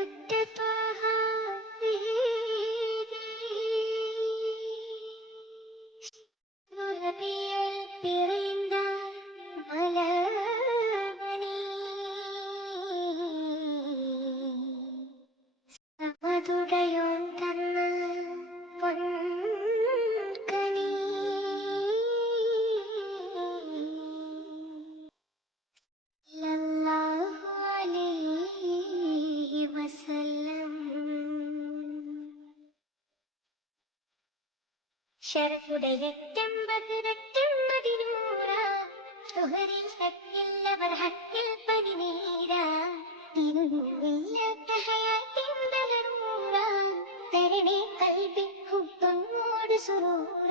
good ഷറഫുടയറ്റം ബഹുരറ്റം മതിനൂറ തുഹറിൽ ഹക്കില്ലവർ ഹക്കിൽ പതിനീര തിരുവില്ലാത്ത ഹയാത്തിൻ ബലറൂറ തരണേ കൽബി ഹുബ്ബങ്ങോട് സുറൂറ.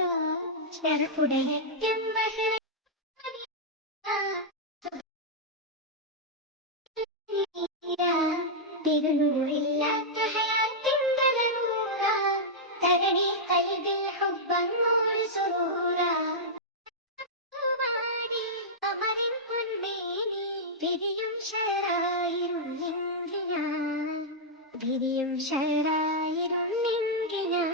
ഷറഫുടയറ്റം ബഹുരറ്റം തിരുനൂറില്ലാത്ത ഹയാത്തിൻ ബലറൂറ തരണേ വിരിയും ഷറായിരുന്നെങ്കിൽ ഞാൻ. വിരിയും ഷറായിരുന്നെങ്കിൽ ഞാൻ.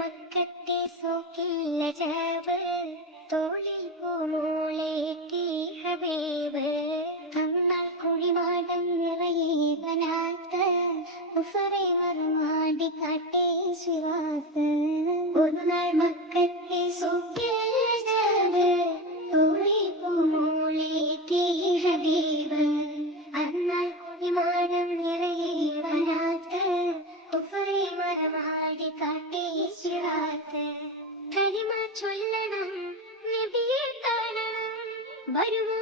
മക്കത്തെ സോക്കില്ല ജാബ്. തോളിൽ പൂമൂളേറ്റി ഹബീബ്. അന്നാൽ കുഴിമാടം നിറയെ വനാത്ത് ഉസറെ മറുമാടി കാട്ടേ ശിവാത്ത്. ഒരു മക്കത്തെ സോക്കില്ല ചൊല്ലണം കാണണം. വരുമോ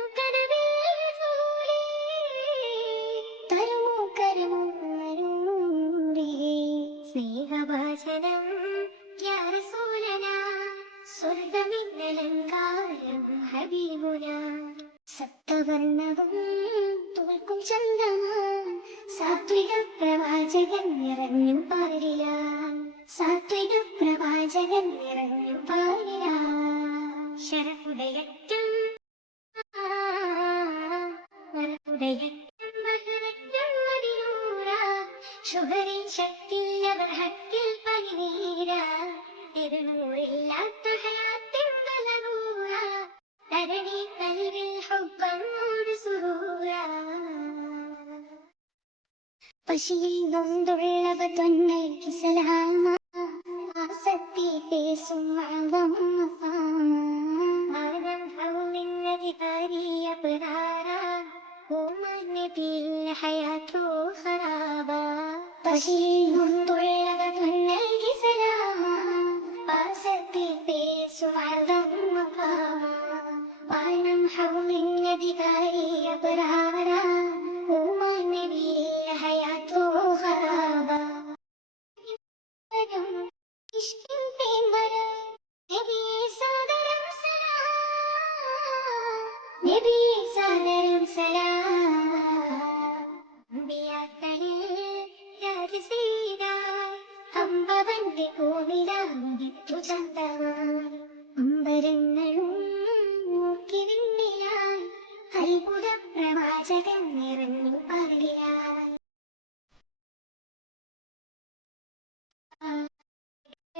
തോൽക്കും ചന്തമാ സാത്വിക പ്രവാചകൻ നിറഞ്ഞു ശരഫുടയറ്റം ശരഫുടയറ്റം ബഹുരറ്റം മതിനൂറ ശുഭരിൻ ശക്തിയവർ ഹക്കിൽ പനിനീര. തിരുനൂറില്ലാത്ത ഹയാത്തിൻ ബലറൂറ തരണി കൽവിൽ ഹുബ്ബങ്ങോട് സുറൂറ. പശിയിൽ നൊന്തുള്ളവ തൊന്നൈക്ക് സലാമ. പിറാര ഓമനബിൽ ഹയാത്തോ ഖറാബ പശിയിൽ നൊന്തുള്ളവ തൊന്നൈക്ക് സലാമ ആസക്തി പേസും ആകം വാനം ഹൗലിന്നധികാരിയ പിറാര ഓമനബിൽ അമ്പിയാക്കളിൽ രാജസീതായി അമ്പവന്റെ കോവിലാമുദിത്തു ചന്തമായി. അമ്പരങ്ങളും നോക്കി വിണ്ണിലായി അത്ഭുത പ്രവാചകൻ നിറഞ്ഞു പാടിയായി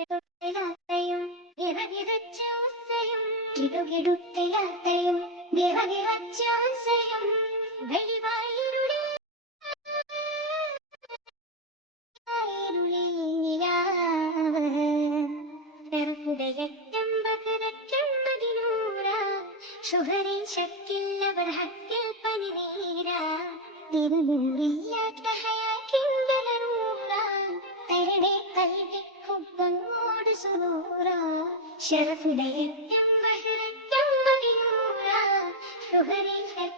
ിടുത്തലാത്തയും വിറകിടച്ചോസയും കിടുകിടുത്തലാത്തയും വിറകിടച്ചോസയും ഷുഹറിൻ ശക്തില്ലവർ ഹക്കിൽ പനിനീര. തിരുനൂറില്ലാത്ത ഹയാക്കിൻ ബലറൂറ തരണേ കൽവി ഹുബ്ബങ്ങോട് സുറൂറ ശരഫുടയറ്റം ബഹുരറ്റം മതിനൂറ. ഷുഹറിൻ ശക്തി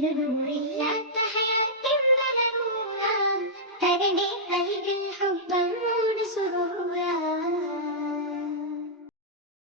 Hallelujah.